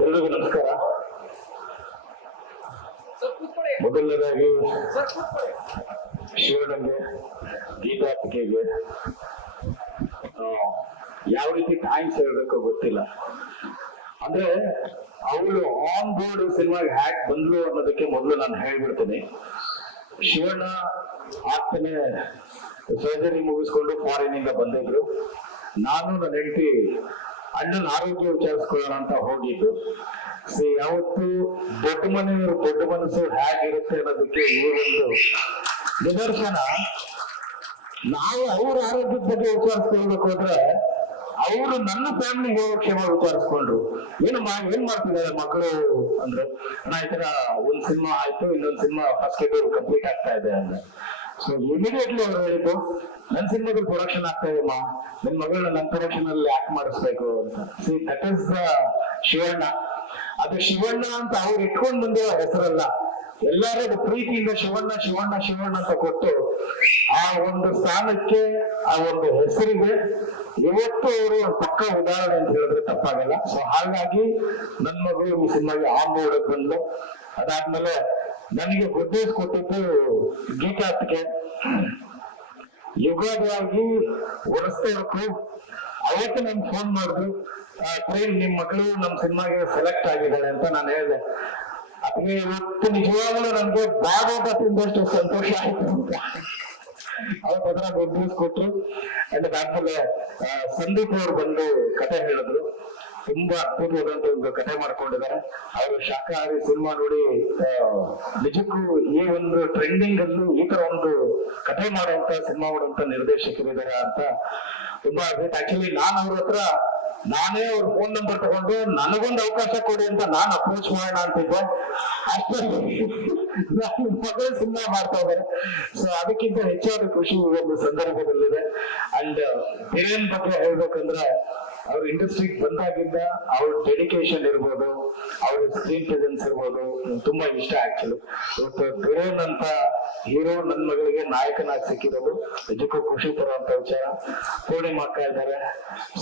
ಎಲ್ರಿಗೂ ನಮಸ್ಕಾರ. ಮೊದಲನೇದಾಗಿ ಶಿವಣ್ಣಂಗೆ, ಗೀತಾತ್ಕೆಗೆ ಯಾವ ರೀತಿ ಥ್ಯಾಂಕ್ಸ್ ಹೇಳ್ಬೇಕೋ ಗೊತ್ತಿಲ್ಲ. ಅಂದ್ರೆ ಅವಳು ಆನ್ ಬೋರ್ಡ್ ಸಿನಿಮಾಗೆ ಹ್ಯಾಕ್ ಬಂದ್ಲು ಅನ್ನೋದಕ್ಕೆ ಮೊದಲು ನಾನು ಹೇಳ್ಬಿಡ್ತೀನಿ. ಶಿವಣ್ಣ ಆಗ್ತಾನೆ ಸರ್ಜರಿ ಮುಗಿಸ್ಕೊಂಡು ಫಾರಿನ್ ಇಂದ ಬಂದಿದ್ರು. ನಾನು ನನ್ನ ಹೆಂಡತಿ ಅಣ್ಣನ ಆರೋಗ್ಯ ವಿಚಾರಿಸ್ಕೊಳ್ಳೋಣ ಅಂತ ಹೋಗಿದ್ದು. ಯಾವತ್ತು ದೊಡ್ಡ ಮನೆಯವರು ದೊಡ್ಡ ಮನಸ್ಸು ಹೇಗಿರುತ್ತೆ ಅನ್ನೋದಕ್ಕೆ ಈ ಒಂದು ನಿದರ್ಶನ. ನಾವು ಅವ್ರ ಆರೋಗ್ಯದ ಬಗ್ಗೆ ವಿಚಾರಿಸ್ಕೊಳ್ಬೇಕು ಅಂದ್ರೆ ಅವರು ನನ್ನ ಫ್ಯಾಮಿಲಿ ಯೋಗಕ್ಷೇಮ ವಿಚಾರಿಸ್ಕೊಂಡ್ರು. ಏನ್ ಮಾಡ್ತಿದ್ದಾರೆ ಮಕ್ಕಳು ಅಂದ್ರೆ, ಅಣ್ಣ ಈ ತರ ಒಂದ್ ಸಿನಿಮಾ ಆಯ್ತು, ಇನ್ನೊಂದ್ ಸಿನಿಮಾ ಫಸ್ಟ್ ಶೆಡ್ಯೂಲ್ ಕಂಪ್ಲೀಟ್ ಆಗ್ತಾ ಇದೆ ಅಂದ್ರೆ. ಸೊ ಇಮಿಡಿಯೇಟ್ಲಿ ಅವ್ರು ಹೇಳಿದ್ದು, ನನ್ ಸಿನಿಮಾದಲ್ಲಿ ಪ್ರೊಡಕ್ಷನ್ ಆಗ್ತಾ ಇದೆಯಮ್ಮ, ನಿನ್ ಮಗಳನ್ನ ನನ್ನ ಪ್ರೊಡಕ್ಷನ್ ಅಲ್ಲಿ ಆಕ್ಟ್ ಮಾಡಿಸ್ಬೇಕು ಅಂತ. See that is the Shivanna. ಅದು ಶಿವಣ್ಣ ಅಂತ ಅವ್ರು ಇಟ್ಕೊಂಡ್ ಬಂದಿರೋ ಹೆಸರಲ್ಲ, ಎಲ್ಲರೂ ಪ್ರೀತಿಯಿಂದ ಶಿವಣ್ಣ ಶಿವಣ್ಣ ಶಿವಣ್ಣ ಅಂತ ಕೊಟ್ಟು ಆ ಒಂದು ಸ್ಥಾನಕ್ಕೆ, ಆ ಒಂದು ಹೆಸರಿಗೆ ಇವತ್ತು ಅವರು ಪಕ್ಕ ಉದಾಹರಣೆ ಅಂತ ಹೇಳಿದ್ರೆ ತಪ್ಪಾಗಲ್ಲ. ಸೊ ಹಾಗಾಗಿ ನನ್ನ ಮಗಳು ಈ ಸಿನಿಮಾಗೆ ಆನ್ ಬೋರ್ಡ್ ಬಂದು, ಅದಾದ್ಮೇಲೆ ನನಗೆ ಗುಡ್ಡೇಸ್ ಕೊಟ್ಟಿದ್ದು ಗೀತಾತ್ಗೆ. ಯುಗಾದಿಯಾಗಿ ಒಡಿಸ್ತಾ ಅವತ್ತು ನನ್ಗೆ ಫೋನ್ ಮಾಡಿದ್ರು, ಟ್ರೈನ್ ನಿಮ್ ಮಗಳು ನಮ್ ಸಿನಿಮಾಗೆ ಸೆಲೆಕ್ಟ್ ಆಗಿದ್ದಾಳೆ ಅಂತ. ನಾನು ಹೇಳಿದೆ ಅದಕ್ಕೆ ಇವತ್ತು ನಿಜವಾಗ್ಲೂ ನನ್ಗೆ ಬಾಗೋಟ ತಿಂದಷ್ಟು ಸಂತೋಷ ಆಯ್ತು ಅಂತ. ಅವತ್ತು ಅದರ ಗುಡ್ ನ್ಯೂಸ್ ಕೊಟ್ರು. ಅಂಡ್ ಅದಾದ್ಮೇಲೆ ಸಂದೀಪ್ ಅವರು ಬಂದು ಕತೆ ಹೇಳಿದ್ರು. ತುಂಬಾ ಅದ್ಭುತವಾದಂತ ಒಂದು ಕತೆ ಮಾಡ್ಕೊಂಡಿದ್ದಾರೆ. ಅವರು ಶಾಕಾಹಾರಿ ಸಿನಿಮಾ ನೋಡಿ ನಿಜಕ್ಕೂ ಈ ಒಂದು ಟ್ರೆಂಡಿಂಗ್ ಅಲ್ಲೂ ಈ ತರ ಒಂದು ಕತೆ ಮಾಡುವಂತ ಸಿನಿಮಾ ಮಾಡುವಂತ ನಿರ್ದೇಶಕರಿದ್ದಾರೆ ಅಂತ ತುಂಬಾ ಅದ್ಭುತ. ಆಕ್ಚುಲಿ ನಾನು ಅವ್ರ ಹತ್ರ ನಾನೇ ಅವ್ರ ಫೋನ್ ನಂಬರ್ ತಗೊಂಡು ನನಗೊಂದು ಅವಕಾಶ ಕೊಡಿ ಅಂತ ನಾನು ಅಪ್ರೋಚ್ ಮಾಡೋಣ ಅಂತಿದ್ದೆ. ಅಷ್ಟೊಂದು ನಾನು ಮಗಳು ಸಿನಿಮಾ ಮಾಡ್ತಾ ಇದ್ದಾರೆ. ಸೊ ಅದಕ್ಕಿಂತ ಹೆಚ್ಚಾದ ಖುಷಿ ಈ ಒಂದು ಸಂದರ್ಭದಲ್ಲಿದೆ. ಅಂಡ್ ಹಿರೇನ್ ಬಗ್ಗೆ ಹೇಳ್ಬೇಕಂದ್ರೆ, ಅವ್ರ ಇಂಡಸ್ಟ್ರಿಗೆ ಬಂದಾಗಿಂದ ಅವ್ರ ಡೆಡಿಕೇಶನ್ ಇರ್ಬೋದು, ಅವ್ರ ಸ್ಕ್ರೀನ್ ಪ್ರೆಸೆನ್ಸ್ ಇರ್ಬೋದು, ತುಂಬಾ ಇಷ್ಟ. ಆಕ್ಚುಲಿ ಇವತ್ತು ಹಿರೇನ್ ಅಂತ ಹೀರೋ ನನ್ನ ಮಗಳಿಗೆ ನಾಯಕನಾಗಿ ಸಿಕ್ಕಿರೋದು ನಿಜಕ್ಕೂ ಖುಷಿ ತರುವಂತ ವಿಚಾರ. ಪೂರ್ಣಿಮಾ ಅಕ್ಕ ಇದ್ದಾರೆ.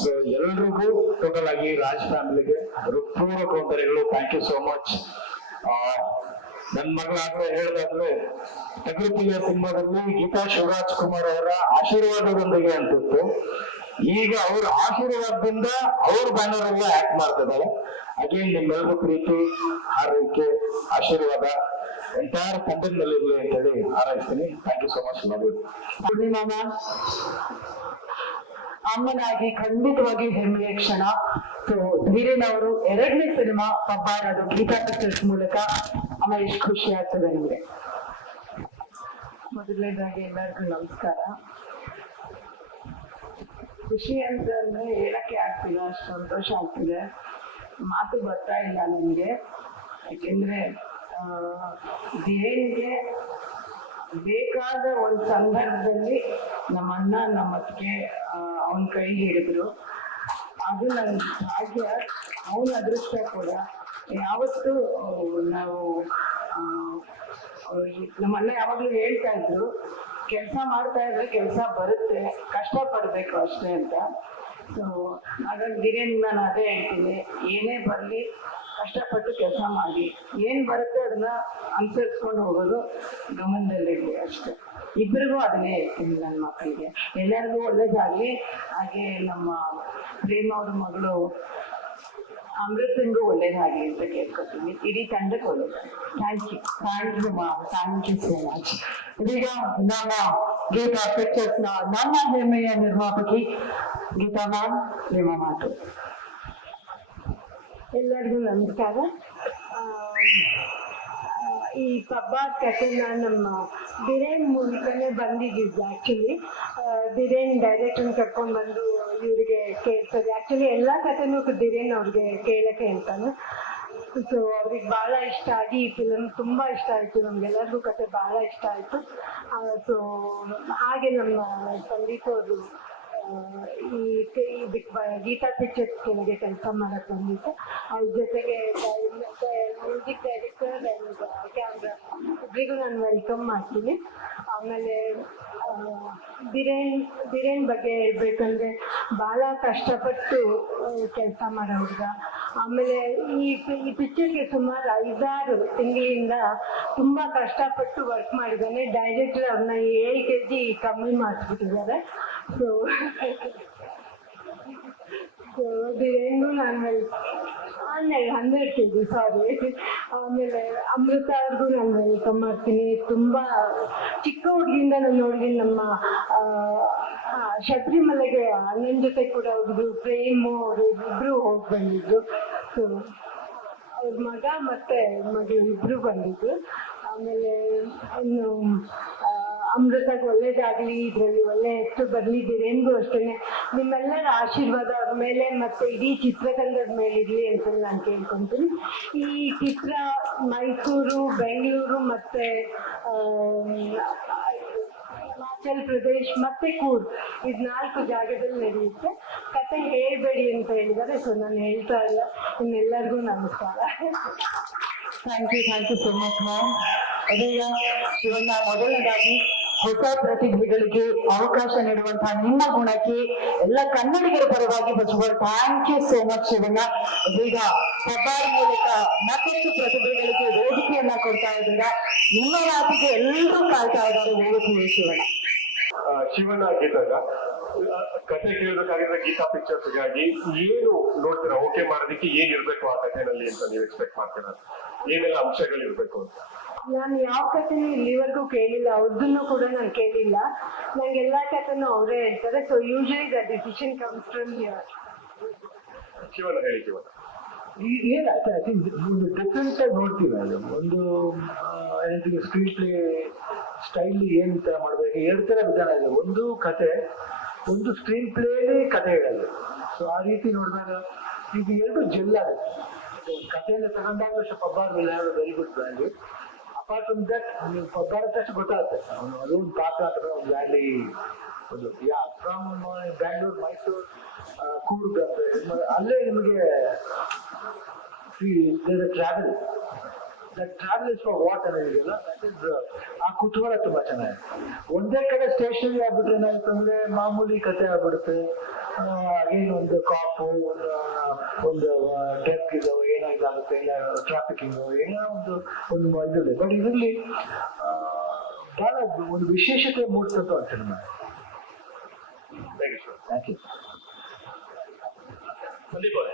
ಸೊ ಎಲ್ರಿಗೂ ಟೋಟಲ್ ಆಗಿ ರಾಜ್ ಫ್ಯಾಮಿಲಿಗೆ ಪೂರ್ವಕ ವಂದನೆಗಳು. Thank you so much. ನನ್ ಮಗಳಾಗ್ಲೇ ಹೇಳ್ದಾಗ್ಲೇ ಟಗರುಪಿಯ ಸಿನಿಮಾದಲ್ಲಿ ಗೀತಾ ಶಿವರಾಜ್ ಕುಮಾರ್ ಅವರ ಆಶೀರ್ವಾದದೊಂದಿಗೆ ಅಂತಿತ್ತು. ಈಗ ಅವ್ರ ಆಶೀರ್ವಾದದಿಂದ ಅವ್ರ ಬ್ಯಾನರ್ ಎಲ್ಲ ಆಕ್ಟ್ ಮಾಡ್ತಿದ್ದಾರೆ. ಅಗೇನ್ ನಿಮ್ಮೆಲ್ಲರೂ ಪ್ರೀತಿ, ಹಾರೈಕೆ, ಆಶೀರ್ವಾದ ಎಂಟೈರ್ ತಂಡದಲ್ಲಿ ಇರ್ಲಿ ಅಂತ ಹೇಳಿ ಹಾರೈಸ್ತೀನಿ. Thank you so much. Purnima ma'am, ಅಮ್ಮನಾಗಿ ಖಂಡಿತವಾಗಿ ಹೆಮ್ಮೆಯ ಕ್ಷಣ. ಸೊ ಧೀರೇನ್ ಅವರು 2ನೇ ಸಿನಿಮಾ ಪಬ್ಬಾರ್, ಅದು ಗೀತಾ ಪಿಕ್ಚರ್ಸ್ ಮೂಲಕ. ಅಮ್ಮ ಎಷ್ಟು ಖುಷಿ ಆಗ್ತದೆ ನಿಮ್ಗೆ? ಮೊದಲನೇದಾಗಿ ಎಲ್ಲರಿಗೂ ನಮಸ್ಕಾರ. ಖುಷಿ ಅಂತಂದ್ರೆ ಹೇಳಕ್ಕೆ ಆಗ್ತಿಲ್ಲ, ಅಷ್ಟು ಸಂತೋಷ ಆಗ್ತಿದೆ, ಮಾತು ಬರ್ತಾ ಇಲ್ಲ ನನಗೆ. ಯಾಕೆಂದ್ರೆ ಧೀರೇನ್ಗೆ ಬೇಕಾದ ಒಂದು ಸಂದರ್ಭದಲ್ಲಿ ನಮ್ಮ ಅಣ್ಣ ನಮ್ಮ ಅತ್ತಿಗೆ ಅವನ ಕೈ ಹಿಡಿದ್ರು. ಅದು ನನ್ನ ಭಾಗ್ಯ, ಅವನ ಅದೃಷ್ಟ ಕೂಡ. ಯಾವತ್ತು ನಾವು ನಮ್ಮ ಅಣ್ಣ ಯಾವಾಗ್ಲೂ ಹೇಳ್ತಾ ಇದ್ರು, ಕೆಲಸ ಮಾಡ್ತಾ ಇದ್ರೆ ಕೆಲಸ ಬರುತ್ತೆ, ಕಷ್ಟ ಪಡ್ಬೇಕು ಅಷ್ಟೇ ಅಂತ. ಸೊ ಹಾಗಾಗಿ ಧೀರೇನ್ ನಾನು ಅದೇ ಹೇಳ್ತೀನಿ, ಏನೇ ಬರಲಿ ಕಷ್ಟಪಟ್ಟು ಕೆಲಸ ಮಾಡಿ, ಏನ್ ಬರುತ್ತೆ ಅದನ್ನ ಅನುಸರಿಸ್ಕೊಂಡು ಹೋಗೋದು ಗಮನದಲ್ಲಿರ್ಲಿ ಅಷ್ಟೇ. ಇಬ್ಬರಿಗೂ ಅದನ್ನೇ ಹೇಳ್ತೀನಿ ನನ್ನ ಮಕ್ಕಳಿಗೆ. ಎಲ್ಲರಿಗೂ ಒಳ್ಳೇದಾಗ್ಲಿ. ಹಾಗೆ ನಮ್ಮ ಪ್ರೇಮ ಅವ್ರ ಮಗಳು ಅಮೃತಂಗೂ ಒಳ್ಳೇದಾಗ್ಲಿ ಅಂತ ಕೇಳ್ಕೊತೀನಿ. ಇಡೀ ತಂಡಕ್ಕೆ ಒಳ್ಳೇದಾಗ್ಲಿ. Thank you. Thank you ma'am, thank you so much. ಇದೀಗ ನಮ್ಮ ಗೀತಾ ಪಿಕ್ಚರ್ಸ್ ನ ನನ್ನ ಹೆಮ್ಮೆಯ ನಿರ್ಮಾಪಕಿ ಗೀತಾ ಮ್ಯಾಮ್, ನಿಮ್ಮ ಮಾತು. ಎಲ್ಲರಿಗೂ ನಮಸ್ಕಾರ. ಈ ಪಬ್ಬಾರ್ ಕಥೆನ ನಮ್ಮ ಧೀರೇನ್ ಮೂಲಕನೇ ಬಂದಿದ್ದು. ಆ್ಯಕ್ಚುಲಿ ಧೀರೇನ್ ಡೈರೆಕ್ಟರ್ನ ಕರ್ಕೊಂಡು ಬಂದು ಇವರಿಗೆ ಕೇಳ್ತದೆ. ಆ್ಯಕ್ಚುಲಿ ಎಲ್ಲ ಕಥೆನೂ ಧೀರೇನ್ ಅವ್ರಿಗೆ ಕೇಳಕ್ಕೆ ಅಂತಾನೆ. ಸೊ ಅವ್ರಿಗೆ ಭಾಳ ಇಷ್ಟ ಆಗಿ ಈ ಫಿಲಮ್ ತುಂಬ ಇಷ್ಟ ಆಯಿತು. ನಮಗೆಲ್ಲರಿಗೂ ಕತೆ ಭಾಳ ಇಷ್ಟ ಆಯಿತು. ಸೊ ಹಾಗೆ ನಮ್ಮ ಸಂದೀಪ್ ಅವರು ಈ ಗೀತಾ ಪಿಕ್ಚರ್ಸ್ ಕೆಳಗೆ ಕೆಲಸ ಮಾಡಕ್ಕೆ ಬಂದಿತ್ತು. ಅವ್ರ ಜೊತೆಗೆ ಮ್ಯೂಸಿಕ್ ಡೈರೆಕ್ಟರ್ ಆ್ಯಂಡ್ ಕ್ಯಾಮ್ರಾ ಇಬ್ಬರಿಗೂ ನಾನು ವೆಲ್ಕಮ್ ಮಾಡ್ತೀನಿ. ಆಮೇಲೆ ಧೀರೇನ್ ಬಗ್ಗೆ ಹೇಳ್ಬೇಕಂದ್ರೆ ಭಾಳ ಕಷ್ಟಪಟ್ಟು ಕೆಲಸ ಮಾಡೋ ಹುಡುಗ. ಆಮೇಲೆ ಈ ಪಿಕ್ಚರ್ಗೆ ಸುಮಾರು 5-6 ತಿಂಗಳಿಂದ ತುಂಬ ಕಷ್ಟಪಟ್ಟು ವರ್ಕ್ ಮಾಡಿದ್ದಾನೆ. ಡೈರೆಕ್ಟರ್ ಅವ್ರನ್ನ 7 kg ಕಮ್ಮಿ ಮಾಡಿಸ್ಬಿಟ್ಟಿದ್ದಾರೆ. ಸೊ ಧೀರೇನ್ಗೂ ನಾನು 100 kg ಸಾರಿ. ಆಮೇಲೆ ಅಮೃತ ಅವ್ರಿಗೂ ನಾನು ವೆಲ್ಕಮ್ ಮಾಡ್ತೀನಿ. ತುಂಬ ಚಿಕ್ಕ ಹುಡುಗಿಯಿಂದ ನಾನು ನೋಡಿದ್ದೀನಿ. ನಮ್ಮ ಶಬರಿಮಲೆಗೆ ಅಣ್ಣನ ಜೊತೆ ಕೂಡ ಹೋಗಿದ್ರು. ಪ್ರೇಮು ಅವರು ಇಬ್ಬರು ಹೋಗಿ ಬಂದಿದ್ರು. ಸೊ ಅವ್ರ ಮಗ ಮತ್ತೆ ಮಗಳು ಇಬ್ಬರು ಬಂದಿದ್ರು. ಆಮೇಲೆ ಇನ್ನು ಅಮೃತಕ್ಕೆ ಒಳ್ಳೇದಾಗಲಿ, ಇದರಲ್ಲಿ ಒಳ್ಳೆ ಹೆಸರು ಬರಲಿ. ಧೀರೇನ್ಗೂ ಅಷ್ಟೇ ನಿಮ್ಮೆಲ್ಲರ ಆಶೀರ್ವಾದ ಅವ್ರ ಮೇಲೆ ಮತ್ತು ಇಡೀ ಚಿತ್ರತಂಡದ ಮೇಲೆ ಇರಲಿ ಅಂತ ನಾನು ಕೇಳ್ಕೊತೀನಿ. ಈ ಚಿತ್ರ ಮೈಸೂರು, ಬೆಂಗಳೂರು ಮತ್ತು ಹಿಮಾಚಲ್ ಪ್ರದೇಶ್ ಮತ್ತು ಕೂರ್ಗ್ ಇದು 4 ಜಾಗದಲ್ಲಿ ನಡೆಯುತ್ತೆ. ಕತೆ ಹೇಳ್ಬೇಡಿ ಅಂತ ಹೇಳಿದ್ದಾರೆ. ಸೊ ನಾನು ಹೇಳ್ತಾ ಇಲ್ಲ. ಇನ್ನೆಲ್ಲರಿಗೂ ನಮಸ್ಕಾರ. Thank you so much ma'am. ಇದೀಗ ಶಿವಣ್ಣ, ಮೊದಲನೇದಾಗಿ ಹೊಸ ಪ್ರತಿಭೆಗಳಿಗೆ ಅವಕಾಶ ನೀಡುವಂತಹ ನಿಮ್ಮ ಗುಣಕ್ಕೆ ಎಲ್ಲ ಕನ್ನಡಿಗರ ಪರವಾಗಿ ಬಸವ thank you so much Shivanna. ಇದೀಗ ಸಬ್ಬಾರ್ ಮೂಲಕ ಮತ್ತಷ್ಟು ಪ್ರತಿಭೆಗಳಿಗೆ ವೇದಿಕೆಯನ್ನ ಕೊಡ್ತಾ ಇದ್ದೀರಾ. ನಿಮ್ಮ ಮಾತಿಗೆ ಎಲ್ಲರೂ ಕಾಯ್ತಾ ಇದ್ದಾರೆ. ವೇದಿಕೆ ಶಿವಣ್ಣ. ಶಿವಣ್ಣ ಗೀತಾಗ ಕತೆ ಕೇಳಬೇಕಾಗಿದ್ರೆ ಗೀತಾ ಪಿಕ್ಚರ್ಸ್ ಗಾಗಿ ಏನು ನೋಡ್ತೀರಾ? ಓಕೆ ಮಾಡೋದಕ್ಕೆ ಏನ್ ಇರ್ಬೇಕು ಆ ಕಥೆನಲ್ಲಿ ಅಂತ ನೀವು ಎಕ್ಸ್ಪೆಕ್ಟ್ ಮಾಡ್ತೀರಾ? ಏನೆಲ್ಲ ಅಂಶಗಳು ಇರ್ಬೇಕು ಅಂತ? ನಾನು ಯಾವ ಕಥೆನೂ ಇಲ್ಲಿವರೆಗೂ ಕೇಳಿಲ್ಲ, ಅವ್ರದ್ದನ್ನು ಕೂಡ ನಾನು ಕೇಳಿಲ್ಲ. ನಂಗೆಲ್ಲ ಕಥೆನೂ ಅವರೇ ಹೇಳ್ತಾರೆ. So usually the decision comes from here. Shivanna ಹೇಳಿ. ಶಿವಣ್ಣ ಏನಾಯ್ತು ಐ ಥಿಂಕ್ ಒಂದು ಡಿಫ್ರೆಂಟ್ ಆಗಿ ನೋಡ್ತೀವಿ. ಅದು ಒಂದು ಸ್ಕ್ರೀನ್ ಪ್ಲೇ ಸ್ಟೈಲ್ ಏನು ಥರ ಮಾಡಬೇಕು, 2 ಥರ ವಿಧಾನ ಇದೆ. ಒಂದು ಕತೆ, ಒಂದು ಸ್ಕ್ರೀನ್ ಪ್ಲೇಲಿ ಕತೆ ಹೇಳೋದು. ಸೊ ಆ ರೀತಿ ನೋಡಿದಾಗ ಈಗ 2 ಜೆಲ್ ಆಗುತ್ತೆ. ಒಂದು ಕಥೆಯಿಂದ ತಗೊಂಡಾಗ ಪಬ್ಬಾರ್ will have a very good value. Apart from that ನೀವು ಪಬ್ಬಾರ್ ತಕ್ಷಣ ಗೊತ್ತಾಗುತ್ತೆ ಅದು ಒಂದು ಪಾತ್ರ ಅಥವಾ ಒಂದು ವ್ಯಾಲಿ. ಒಂದು ಫ್ರಮ್ ಬ್ಯಾಂಗ್ಳೂರ್, ಮೈಸೂರು, ಕೂರ್ಗ್ ಅಂತ ಅಲ್ಲೇ ನಿಮಗೆ travel. That travel is for what ಅನ್ನೋದಿದೆಯಲ್ಲ, ದಟ್ ಇಸ್ ಆ ಕುತೂಹಲ ತುಂಬಾ ಚೆನ್ನಾಗಿದೆ. ಒಂದೇ ಕಡೆ ಸ್ಟೇಷನರಿ ಆಗ್ಬಿಟ್ರೆ ಏನಾಗುತ್ತೆ ಅಂದ್ರೆ ಮಾಮೂಲಿ ಕತೆ ಆಗ್ಬಿಡುತ್ತೆ. ಏನು ಒಂದು ಕಾಪು, ಒಂದು ಡೆತ್ ಇದೋ ಏನೋ ಇದಾಗುತ್ತೆ, ಇಲ್ಲ ಟ್ರಾಫಿಕಿಂಗು ಏನೋ ಒಂದು ಇದಿದೆ. ಬಟ್ ಇದರಲ್ಲಿ ಬಹಳ ಒಂದು ವಿಶೇಷತೆ ಮೂಡಿಸಂತ ಒಂದು cinema. Thank you. Thank you. Sandeep ಅವರೇ.